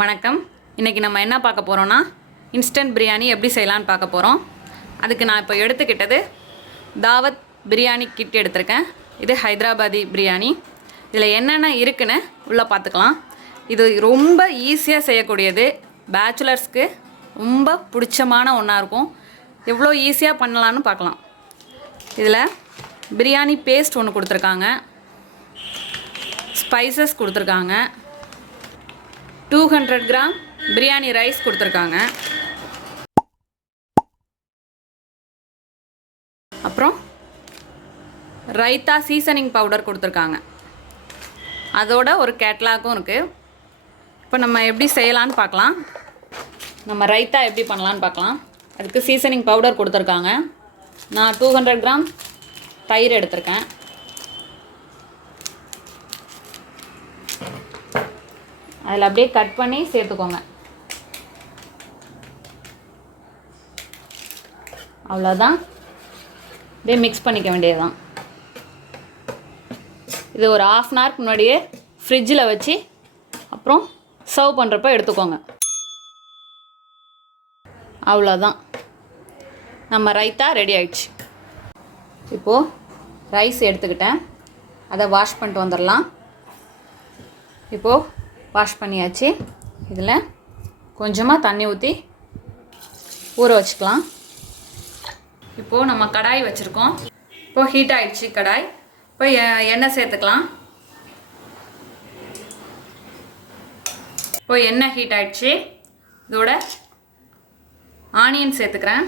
வணக்கம். இன்றைக்கி நம்ம என்ன பார்க்க போகிறோன்னா இன்ஸ்டன்ட் பிரியாணி எப்படி செய்யலான்னு பார்க்க போகிறோம். அதுக்கு நான் இப்போ எடுத்துக்கிட்டது தாவத் பிரியாணி கிட் எடுத்திருக்கேன். இது ஹைதராபாதி பிரியாணி. இதில் என்னென்ன இருக்குன்னு உள்ளே பார்த்துக்கலாம். இது ரொம்ப ஈஸியாக செய்யக்கூடியது. பேச்சுலர்ஸ்க்கு ரொம்ப பிடிச்சமான ஒன்றா இருக்கும். எவ்வளோ ஈஸியாக பண்ணலான்னு பார்க்கலாம். இதில் பிரியாணி பேஸ்ட் ஒன்று கொடுத்துருக்காங்க, ஸ்பைசஸ் கொடுத்துருக்காங்க, 200 கிராம் பிரியாணி ரைஸ் கொடுத்துருக்காங்க, அப்புறம் ரைத்தா சீசனிங் பவுடர் கொடுத்துருக்காங்க. அதோட ஒரு கேட்லாகும் இருக்குது. இப்போ நம்ம எப்படி செய்யலான்னு பார்க்கலாம். நம்ம ரைத்தா எப்படி பண்ணலான்னு பார்க்கலாம். அதுக்கு சீசனிங் பவுடர் கொடுத்துருக்காங்க. நான் 200 கிராம் தயிர் எடுத்திருக்கேன். அதில் அப்படியே கட் பண்ணி சேர்த்துக்கோங்க. அவ்வளோதான். அப்படியே மிக்ஸ் பண்ணிக்க வேண்டியதுதான். இது ஒரு 1/2 அன் ஹவருக்கு முன்னாடியே ஃப்ரிட்ஜில் வச்சு அப்புறம் சர்வ் பண்ணுறப்ப எடுத்துக்கோங்க. அவ்வளோதான், நம்ம ரைத்தா ரெடி ஆயிடுச்சு. இப்போது ரைஸ் எடுத்துக்கிட்டேன், அதை வாஷ் பண்ணிட்டு வந்துடலாம். இப்போது வாஷ் பண்ணியாச்சு. இதில் கொஞ்சமாக தண்ணி ஊற்றி ஊற வச்சுக்கலாம். இப்போது நம்ம கடாய் வச்சுருக்கோம். இப்போது ஹீட் ஆகிடுச்சு கடாய். இப்போ எண்ணெய் சேர்த்துக்கலாம். இப்போ எண்ணெய் ஹீட் ஆகிடுச்சு. இதோட ஆனியன் சேர்த்துக்கிறேன்.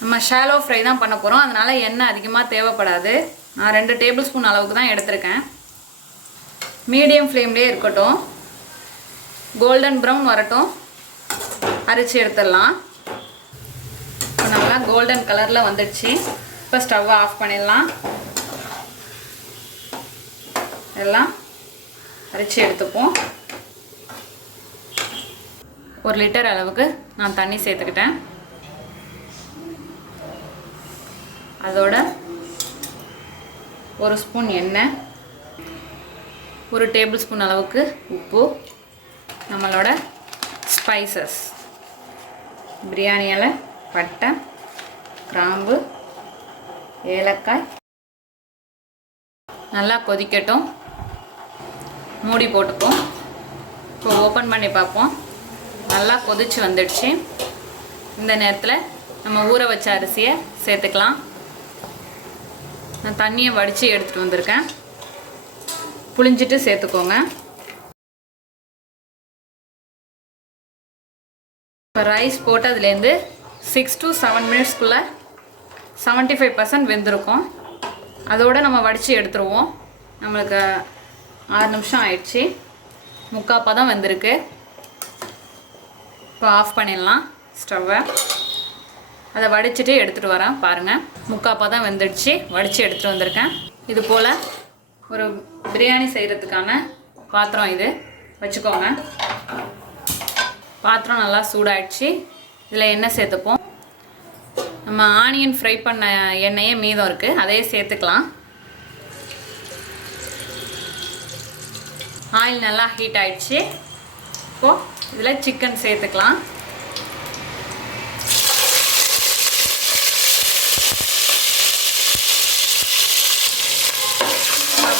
நம்ம ஷாலோ ஃப்ரை தான் பண்ண போகிறோம், அதனால் எண்ணெய் அதிகமாக தேவைப்படாது. நான் 2 டேபிள் ஸ்பூன் அளவுக்கு தான் எடுத்திருக்கேன். மீடியம் ஃப்ளேம்லேயே இருக்கட்டும். கோல்டன் ப்ரௌன் வரட்டும், அரைச்சி எடுத்துடலாம். இப்போ நல்லா கோல்டன் கலரில் வந்துடுச்சு. இப்போ ஸ்டவ்வை ஆஃப் பண்ணிடலாம். எல்லாம் அரைச்சி எடுத்துப்போம். 1 லிட்டர் அளவுக்கு நான் தண்ணி சேர்த்துக்கிட்டேன். அதோட 1 ஸ்பூன் எண்ணெய், 1 டேபிள் ஸ்பூன் அளவுக்கு உப்பு, நம்மளோட ஸ்பைசஸ், பிரியாணி இலை, பட்டை, கிராம்பு, ஏலக்காய். நல்லா கொதிக்கட்டும். மூடி போட்டுப்போம். இப்போ ஓப்பன் பண்ணி பார்ப்போம். நல்லா கொதிச்சு வந்துடுச்சு. இந்த நேரத்தில் நம்ம ஊற வச்ச அரிசியை சேர்த்துக்கலாம். நான் தண்ணியை வடித்து எடுத்துகிட்டு வந்திருக்கேன். புளிஞ்சிட்டு சேர்த்துக்கோங்க. இப்போ ரைஸ் போட்டு அதுலேருந்து 6 to 7 மினிட்ஸ்க்குள்ளே 75% வெந்திருக்கும். அதோடு நம்ம வடித்து எடுத்துருவோம். நம்மளுக்கு 6 நிமிஷம் ஆயிடுச்சு. 3/4 பதம் வெந்திருக்கு. இப்போ ஆஃப் பண்ணிடலாம் ஸ்டவ்வை. அதை வடிச்சிட்டு எடுத்துகிட்டு வரேன். பாருங்கள், 3/4 பதம் வெந்துடுச்சு. வடித்து எடுத்துகிட்டு வந்திருக்கேன். இது போல் ஒரு பிரியாணி செய்கிறதுக்கான பாத்திரம் இது வச்சுக்கோங்க. பாத்திரம் நல்லா சூடாயிடுச்சு. இதில் எண்ணெய் சேர்த்துப்போம். நம்ம ஆனியன் ஃப்ரை பண்ண எண்ணெயே மீதம் இருக்குது, அதையே சேர்த்துக்கலாம். ஆயில் நல்லா ஹீட் ஆயிடுச்சு. இப்போது இதில் சிக்கன் சேர்த்துக்கலாம்.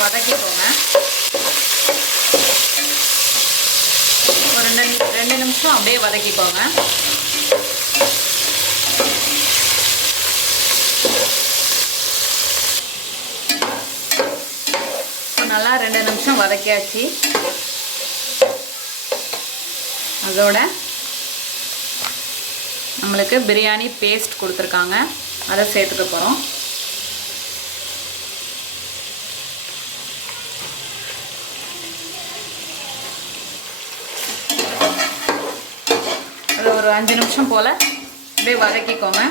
வதக்கிக்கோங்க. ஒரு 2 நிமிஷம் அப்படியே வதக்கிக்கோங்க. நல்லா 2 நிமிஷம் வதக்கியாச்சு. அதோட நம்மளுக்கு பிரியாணி பேஸ்ட் கொடுத்துருக்காங்க, அதை சேர்த்துக்க போகிறோம். ஒரு 5 நிமிஷம் போல் அப்படியே வதக்கிக்கோங்க.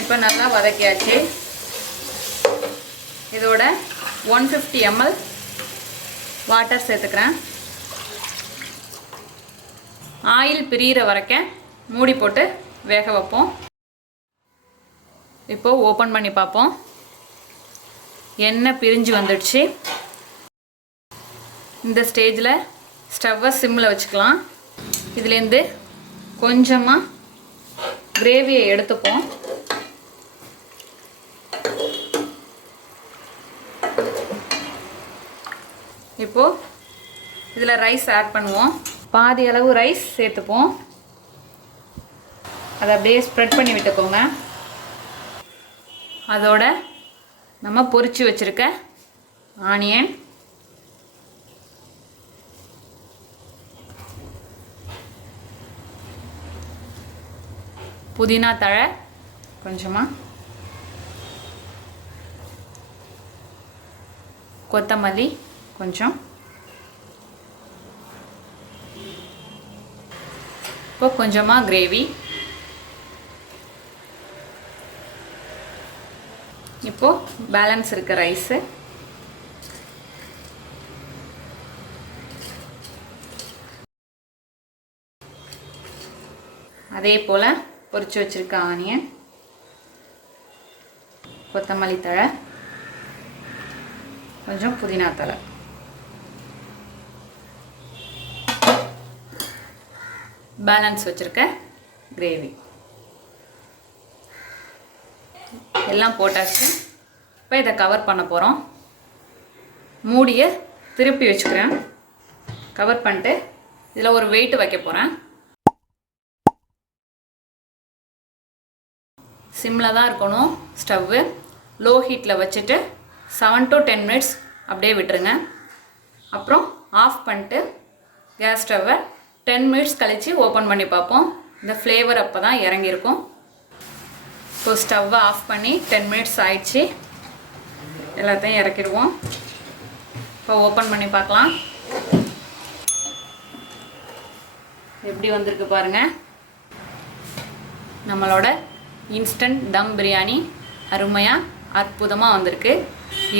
இப்போ நல்லா வதக்கியாச்சு. இதோட 150 ml வாட்டர் சேர்த்துக்கிறேன். ஆயில் பிரியிற வரைக்கும் மூடி போட்டு வேக வைப்போம். இப்போது ஓப்பன் பண்ணி பார்ப்போம். எண்ணெய் பிரிஞ்சு வந்துடுச்சு. இந்த ஸ்டேஜில் ஸ்டவ்வை சிம்மில் வச்சுக்கலாம். இதுலேருந்து கொஞ்சமாக கிரேவியை எடுத்துப்போம். இப்போது இதில் ரைஸ் ஆட் பண்ணுவோம். பாதி அளவு ரைஸ் சேர்த்துப்போம். அதை அப்படியே ஸ்ப்ரெட் பண்ணி விட்டுக்கோங்க. அதோட நம்ம பொரிச்சு வச்சுருக்க ஆனியன், புதினா தழை கொஞ்சமாக, கொத்தமல்லி கொஞ்சம், இப்போ கொஞ்சமாக கிரேவி. இப்போது பேலன்ஸ் இருக்க ரைஸு அதே போல் பொரிச்சு வச்சுருக்க ஆனியன், கொத்தமல்லி தழை, கொஞ்சம் புதினா தழை, பேலன்ஸ் வச்சுருக்க கிரேவி எல்லாம் போட்டாச்சு. இப்போ இதை கவர் பண்ண போகிறோம். மூடியை திருப்பி வச்சுக்கிறேன். கவர் பண்ணிட்டு இதில் ஒரு வெயிட் வைக்க போகிறேன். சிம்மில் தான் இருக்கணும் ஸ்டவ்வு. லோ ஹீட்டில் வச்சுட்டு 7 to 10 மினிட்ஸ் அப்படியே விட்டுருங்க. அப்புறம் ஆஃப் பண்ணிட்டு கேஸ் ஸ்டவ்வை 10 மினிட்ஸ் கழித்து ஓப்பன் பண்ணி பார்ப்போம். இந்த ஃப்ளேவர் அப்போ தான் இறங்கியிருக்கும். இப்போ ஸ்டவ்வை ஆஃப் பண்ணி 10 மினிட்ஸ் ஆயிடுச்சு. எல்லாத்தையும் இறக்கிடுவோம். இப்போ ஓப்பன் பண்ணி பார்க்கலாம். எப்படி வந்திருக்கு பாருங்கள். நம்மளோட இன்ஸ்டன்ட் தம் பிரியாணி அருமையாக அற்புதமாக வந்திருக்கு.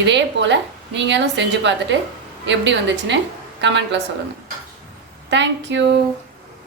இதே போல் நீங்களும் செஞ்சு பார்த்துட்டு எப்படி வந்துச்சுன்னு கமெண்ட்டில் சொல்லுங்கள். தேங்க்யூ.